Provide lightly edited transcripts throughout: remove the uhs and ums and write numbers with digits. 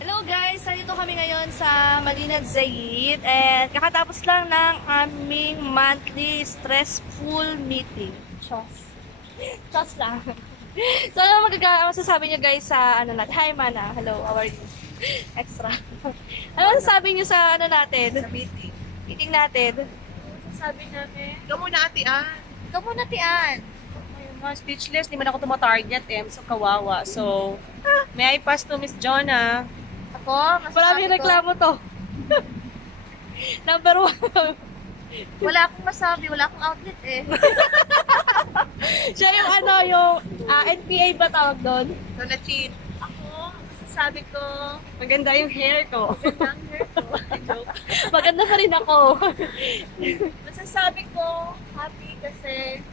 Hello guys! Nandito kami ngayon sa Malinag Zayed and kakatapos lang ng aming monthly stressful meeting. Chos. Chos lang. So ano masasabi niyo guys sa ano natin? Hi Mana! Hello, how are you? Extra. Ano masasabi niyo sa ano natin? Sa meeting. Meeting natin? Sabi namin, Ikaw muna, ate, Ikaw muna Tian. mga speechless, hindi man ako tumatarget so kawawa. So, may I pass to Miss Jonah? Ako? Maraming reklamo to. Number 1. Wala akong masabi, wala akong outlet eh. Siya yung ano, yung NPA ba tawag doon? So, na-cheat. Ako, sabi ko, Maganda yung hair ko. ang hair ko. Joke. Maganda pa rin ako. Masasabi ko, happy kasi,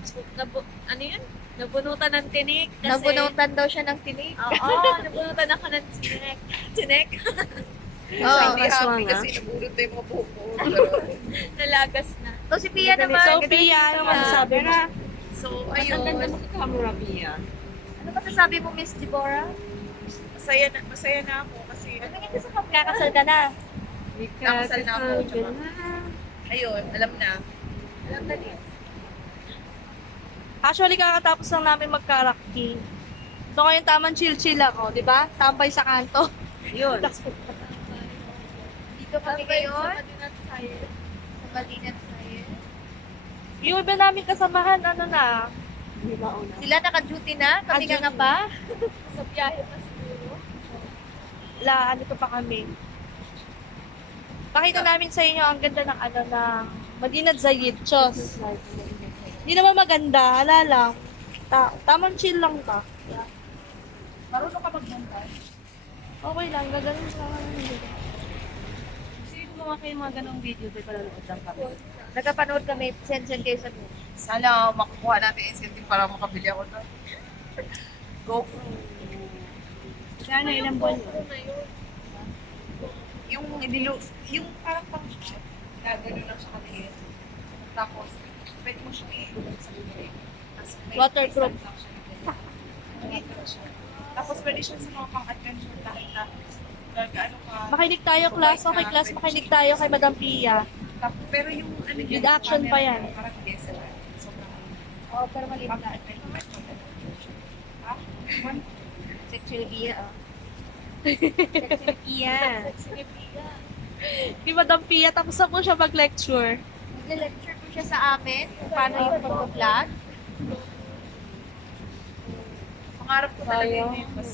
ano yun? Nabunutan ng tinik. Kasi, Nabunutan daw siya ng tinig. Oo, nabunutan ako ng tinik. Tinik? Sabi mas happy mga. kasi nabulot na yung mga buhok ko. Nalagas na. So, si Pia naman. So, Pia, ano masasabi mo? So, Ang ganda ayun. mo sa camera, Mia. Ano masasabi mo, Miss Deborah? Masaya na ako kasi, Kakasal ka na. Nakasal na ako, tsaka. ayun, alam na. Alam na din. Actually, kakatapos lang namin magkarakti. So, ngayon tamang chill-chill ako, di ba? Tambay sa kanto. Yun. Dito kami Sa ngayon. Madinat Science. Sa Malinag Science. Yung iba namin kasamahan, ano na? Hindi mauna. Sila naka-duty na? Kami Naka-duty. nga pa? Sa biyahe pa siguro. Ano pa kami? Pakita namin sa inyo ang ganda ng ano ng Madinat Zayed, Chos. Hindi naman maganda, hala lang. Tamang chill lang ta. Marunong ka magbantay. Okay lang, gaganon lang. Kasi gumawa kayo mga ganong video, di panonood lang kami. Nagkapanood kami, send kayo sa group. Sana makukuha natin incentive para makabili ako doon. GoPro. Sana ilang buwan yun. Yung parang pang gagano lang siya kaliit. Tapos, pwede mo siyang ilulog sa bibig. Tapos, may Waterproof. stand lang siya. Maliit lang siya. Tapos, pwede siya sa mga pang-adventure kahit na gagano ka. Makinig tayo, class. Okay, class, makinig tayo kay Madam Pia. Pero yung ano With action pa yan. Parang DSLR. Sobrang Oo, pero maliit na. pang-adventure. Ha? Sexual Pia, oh. Sexual Pia. Kay Madam Pia, tapos na po siya mag-lecture. Nag-lecture po siya sa amin kung paano yung pag-vlog. Pangarap ko talaga yun yung mas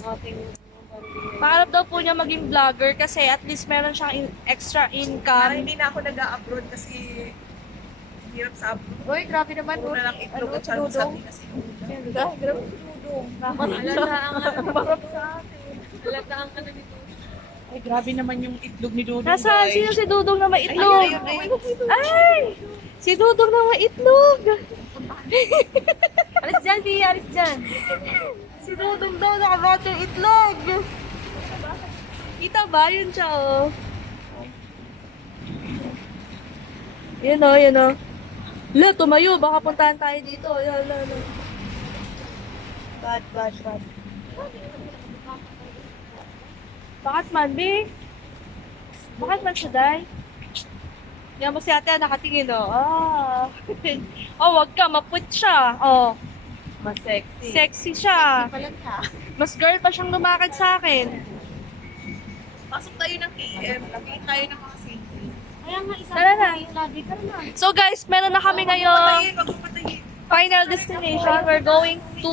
Pangarap daw po niya maging vlogger kasi at least meron siyang extra Para income. hindi na ako nag-a-abroad kasi hirap sa abroad. Uy, grabe naman. Puro na lang itlog at siya sabi na sinuda. Grabe tulong. Alala ang ano sa atin. Alala ang ano nito. Ay, grabe naman yung itlog ni Dodo. Nasaan? Sino si Dudong na may itlog? Ayun. Ay! Si Dudong na may itlog! Alis dyan, Pia, alis dyan. Si Dudong daw nakabat yung itlog! Kita ba? Yun siya, oh. Yun, oh, yun, oh. La, tumayo. Baka puntahan tayo dito. Yan, la. Bad. Bakit man, B? Bakit man siya, Day? Yan mo si ate, nakatingin, oh. Oh, wag ka, maput siya. Oh, Mas sexy. sexy siya. Palan ka. Mas girl pa siyang lumakad sa akin. Pasok tayo ng KM. Lagay tayo ng mga safety. Kaya nga, isang Tara na. lagi ka na. So guys, meron na kami ngayon Patayin, wag mo patayin. final destination. We're going to...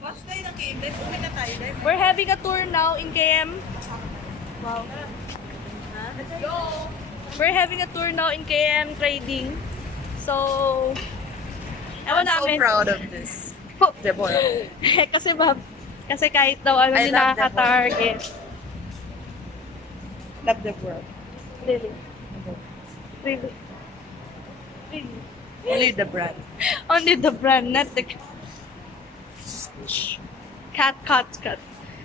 Pasok tayo ng KM. Let's uwi na tayo. We're having a tour now in KM. Wow. Let's go! We're having a tour now in KM Trading. So, ewan I'm so namin. proud of this. Deborah. kasi kahit daw ano I hindi love nakaka-target. Love Deborah. Really. Really. Only the brand. Only the brand, not the cat.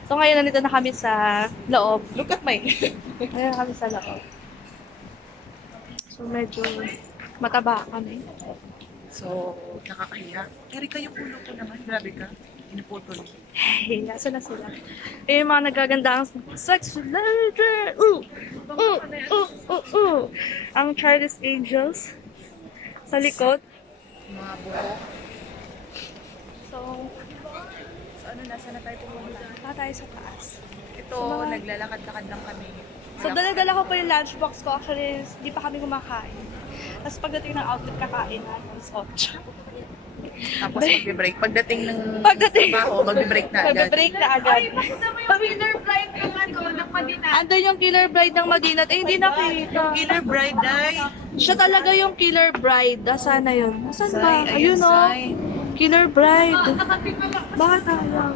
So ngayon nandito na kami sa loob. Look at my... Ngayon kami sa loob. So medyo mataba kami. So, nakakahiya. Carry ka yung ulo ko naman. Grabe ka. Pinuputol. Hey, nasa na sila? Eh, yung mga nagagandang sex later. Ang Charlie's Angels sa likod. Mga buhok. So, ano na? Sana tayo pumunta? Saka tayo sa taas. Ito, naglalakad-lakad lang kami. So, dala-dala ko pa yung lunchbox ko. Actually, hindi pa kami kumakain. Tapos pagdating ng outlet, kakain na. Alas 8. Tapos magbe-break. Pagdating ng Pagdating, trabaho, magbe-break na agad. magbe-break na agad. Killer Bride ng ng Madina. Andun yung killer bride ng Madinat. Eh, hindi nakita. Killer bride ay. Siya talaga yung killer bride. Nasaan na yun? Nasaan ba? Sai, Ayun o. Sai. Killer bride. Bakit sayang?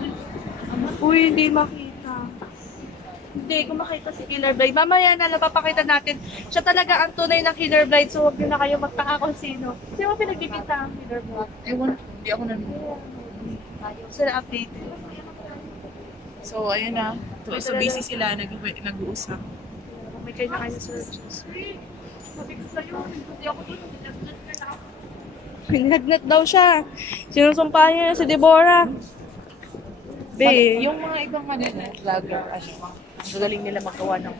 Uy, hindi makita. Hindi, kung makita si killer bride. Mamaya na, napapakita natin. Siya talaga ang tunay na killer bride. So, huwag nyo na kayo magtaka kung sino. Sino pinagbibita ang killer bride? Ewan, hindi ako nanonood. Sila updated. So, ayun na. So busy sila, nag-uusap. May kanya-kanya searches. Sabi ko sa'yo, hindi ako dito. Pinagnat daw siya. Sinusumpa niya si Deborah. Be, Yung mga ibang vlogger, ang gagaling nila magawa ng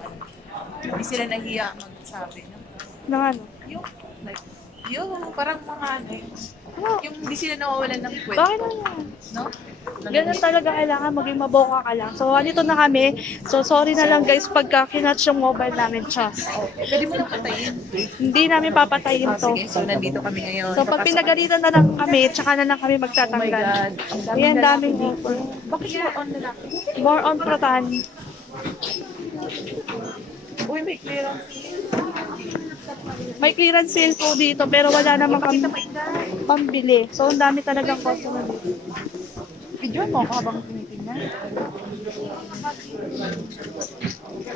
hindi sila nahiya magsabi. No? na ano? Yung parang mga yung hindi sila nawawalan ng kwento. Bakit naman? No? Ganun talaga kailangan maging maboka ka lang. So, andito na kami. So, sorry na lang guys pagka kinatch yung mobile namin, Chas. Pwede mo lang patayin. Hindi namin papatayin Oh, to. sige, so nandito kami ngayon. So, pag pinagalitan na lang kami, tsaka na lang kami Oh my magtatanggal. God. Ayan, daming offer. Bakit more on nila? More on Protan. Uy, may clearance. May clearance sale po dito, pero wala namang kami pambili. So, ang dami talagang customer dito. Video mo ako habang tinitingnan.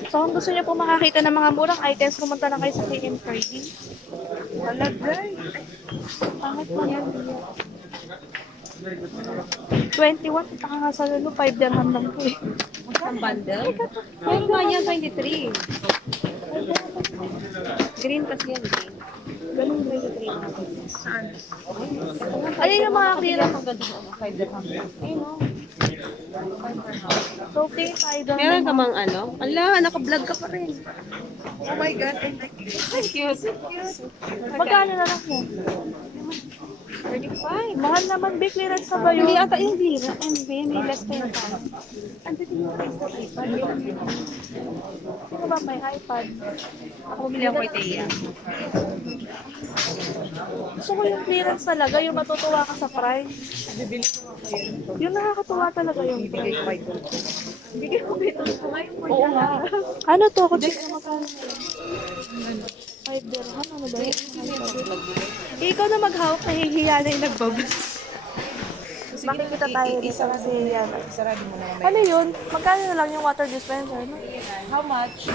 So, kung gusto niyo po makakita ng mga murang items, pumunta lang kayo sa KM Trading. Talagay. Pangit mo yan. 21, kita ka nga sa lalo, 5 dirham lang po eh. Ang bundle? Ano nga yan, 23. Green kasi yan, green. Ganun 23. Saan? Ayun yung mga clearance. Ang ganda ano, 5 dirham. Ayun o. So, okay tayo doon. Meron ka mang ano? Ala, naka-vlog ka pa rin. Oh my God, I like it. Cute. Magkano na lang mo? 35. Mahal naman, big clearance na ba yun? Hindi ata, hindi. May less pa yung time. Ano din yung price ng iPad? Sino ba may iPad? Ako bumili ako kay Thea. Gusto ko yung clearance talaga, yung matutuwa ka sa price. Bibili ko nga kayo. Yung nakakatuwa talaga yung Ibigay ko kayo. Bigay ko dito. Oo nga. Ano to? Kung check na magkano. 5 dirham? Ano ba yun? Ikaw na maghawak, nahihiya na yung nagbabas. Makikita tayo dito kasi yan. Sarado mo na Ano yun? Magkano na lang yung water dispenser, no? How much?